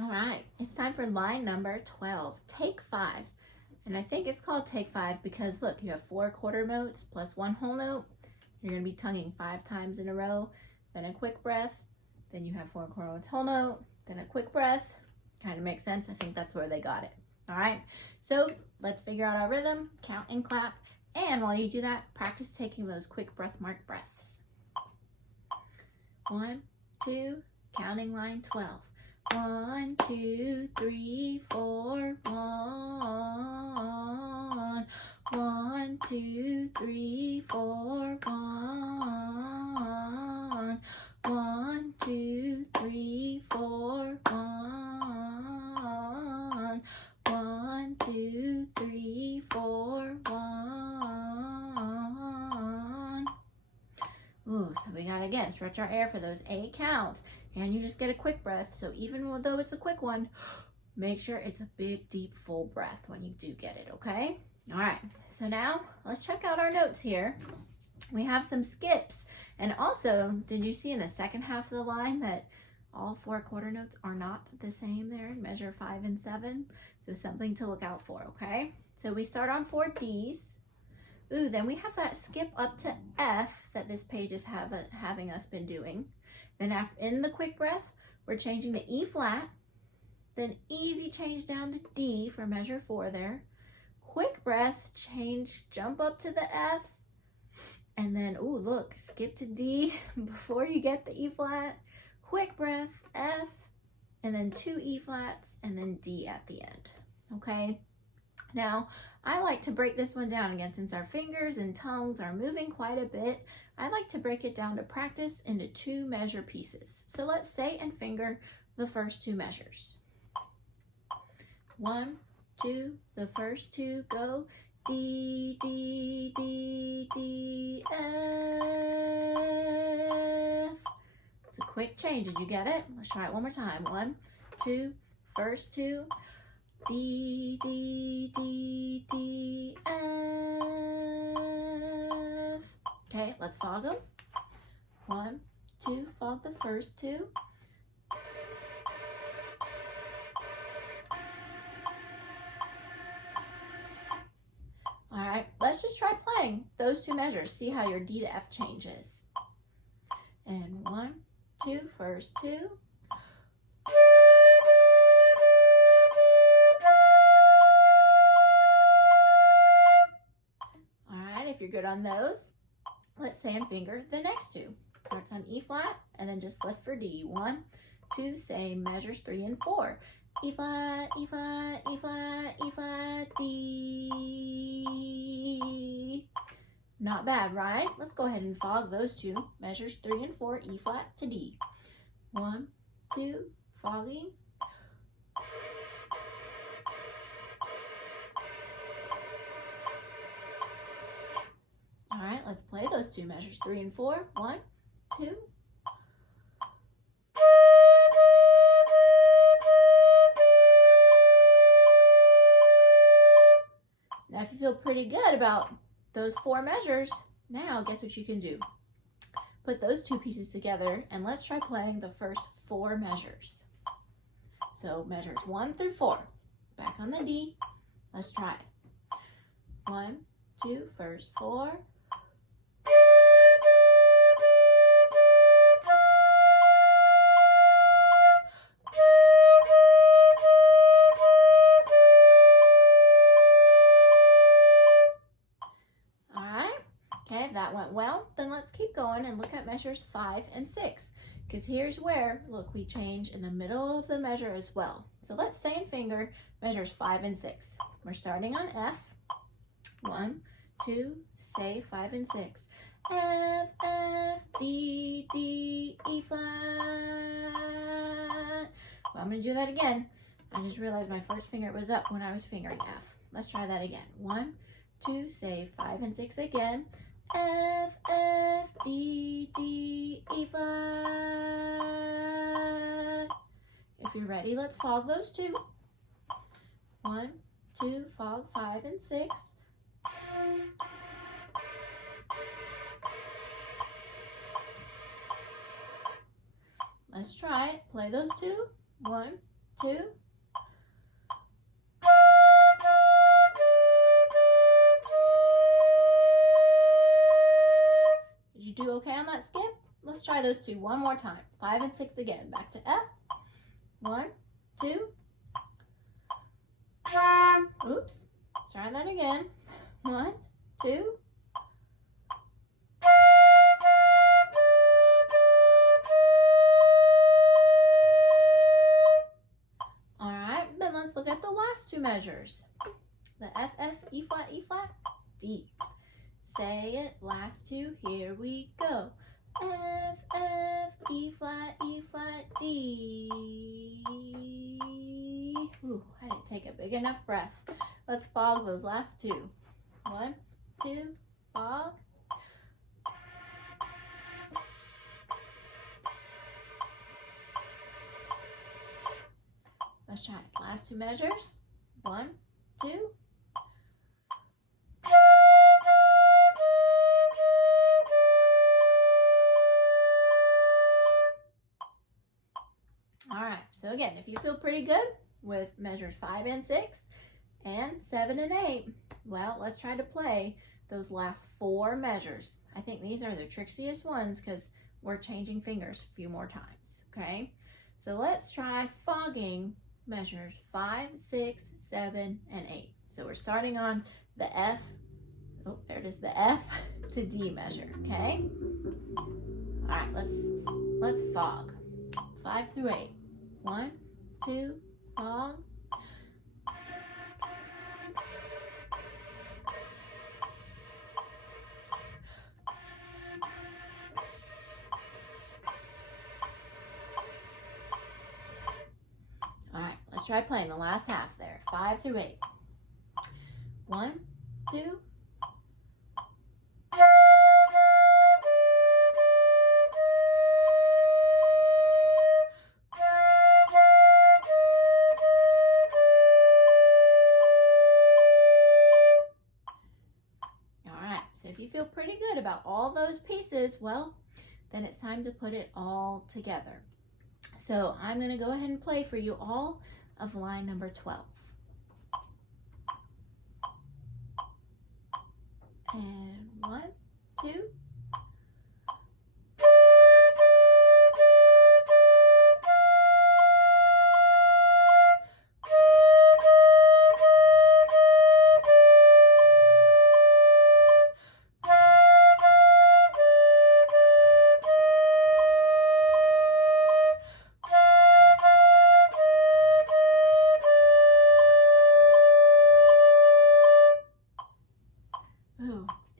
All right, it's time for line number 12, take 5. And I think it's called take 5 because look, you have 4 quarter notes plus 1 whole note. You're going to be tonguing 5 times in a row, then a quick breath, then you have 4 quarter notes whole note, then a quick breath. Kind of makes sense. I think that's where they got it. All right, so let's figure out our rhythm, count and clap. And while you do that, practice taking those quick breath mark breaths. 1, 2, counting line 12. 1, 2, 3, 4, 1. 1, 2, 3, 4, 1. 1, 2, 3, 4, 1. 1, 2, 3, 4, 1. Ooh, so we gotta again stretch our air for those 8 counts. And you just get a quick breath. So even though it's a quick one, make sure it's a big, deep, full breath when you do get it, okay? All right, so now let's check out our notes here. We have some skips. And also, did you see in the second half of the line that all 4 quarter notes are not the same there in measure 5 and 7? So something to look out for, okay? So we start on 4 Ds. Ooh, then we have that skip up to F that this page is having us been doing. Then after, in the quick breath, we're changing the E flat, then easy change down to D for measure 4 there. Quick breath, change, jump up to the F, and then, ooh, look, skip to D before you get the E flat. Quick breath, F, and then 2 E flats, and then D at the end, okay? Now, I like to break this one down again since our fingers and tongues are moving quite a bit. I like to break it down to practice into 2 measure pieces. So let's say and finger the first 2 measures. 1, 2, the first 2 go D, D, D, D, F. It's a quick change. Did you get it? Let's try it one more time. 1, 2, first 2. D, D, D, D, F. Okay, let's fog them. 1, 2, fog the first 2. All right, let's just try playing those 2 measures. See how your D to F changes. And 1, 2, first 2. If you're good on those, let's say and finger the next 2. Starts on E flat and then just lift for D. 1, 2, same measures 3 and 4. E flat, E flat, E flat, E flat, D. Not bad, right? Let's go ahead and fog those 2 measures 3 and 4, E flat to D. 1, 2, fogging. All right, let's play those 2 measures 3 and 4. 1, 2. Now, if you feel pretty good about those 4 measures, now guess what you can do? Put those 2 pieces together and let's try playing the first 4 measures. So measures 1 through 4. Back on the D. Let's try it. 1, 2, first 4. That went well. Then let's keep going and look at measures 5 and 6. Because here's where, look, we change in the middle of the measure as well. So let's say and finger measures 5 and 6. We're starting on F. 1, 2, say 5 and 6. F, F, D, D, E flat. Well, I'm going to do that again. I just realized my first finger was up when I was fingering F. Let's try that again. 1, 2, say 5 and 6 again. F, F, D, D, E flat. If you're ready, let's fog those 2. 1, 2, fog 5 and 6. Let's try it. Play those 2. 1, 2. Did you do okay on that skip? Let's try those two one more time. 5 and 6 again. Back to F. 1, 2. Oops. Let's try that again. 1, 2. All right, then let's look at the last two measures. The F, F, E flat, D. Say it, last two, here we go. F, F, E flat, D. Ooh, I didn't take a big enough breath. Let's fog those last two. 1, 2, fog. Let's try it. Last two measures. 1, 2. All right, so again, if you feel pretty good with measures 5 and 6 and 7 and 8, well, let's try to play those last 4 measures. I think these are the trickiest ones because we're changing fingers a few more times, okay? So let's try fogging measures 5, 6, 7, and 8. So we're starting on the F, oh, there it is, the F to D measure, okay? All right, let's fog. 5 through 8. 1, 2, fog. All right, let's try playing the last half there. 5 through 8. 1, 2. If you feel pretty good about all those pieces, well, then it's time to put it all together. So I'm going to go ahead and play for you all of line number 12. And 1, 2.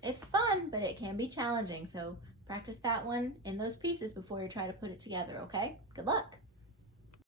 It's fun, but it can be challenging, so practice that one in those pieces before you try to put it together, okay? Good luck!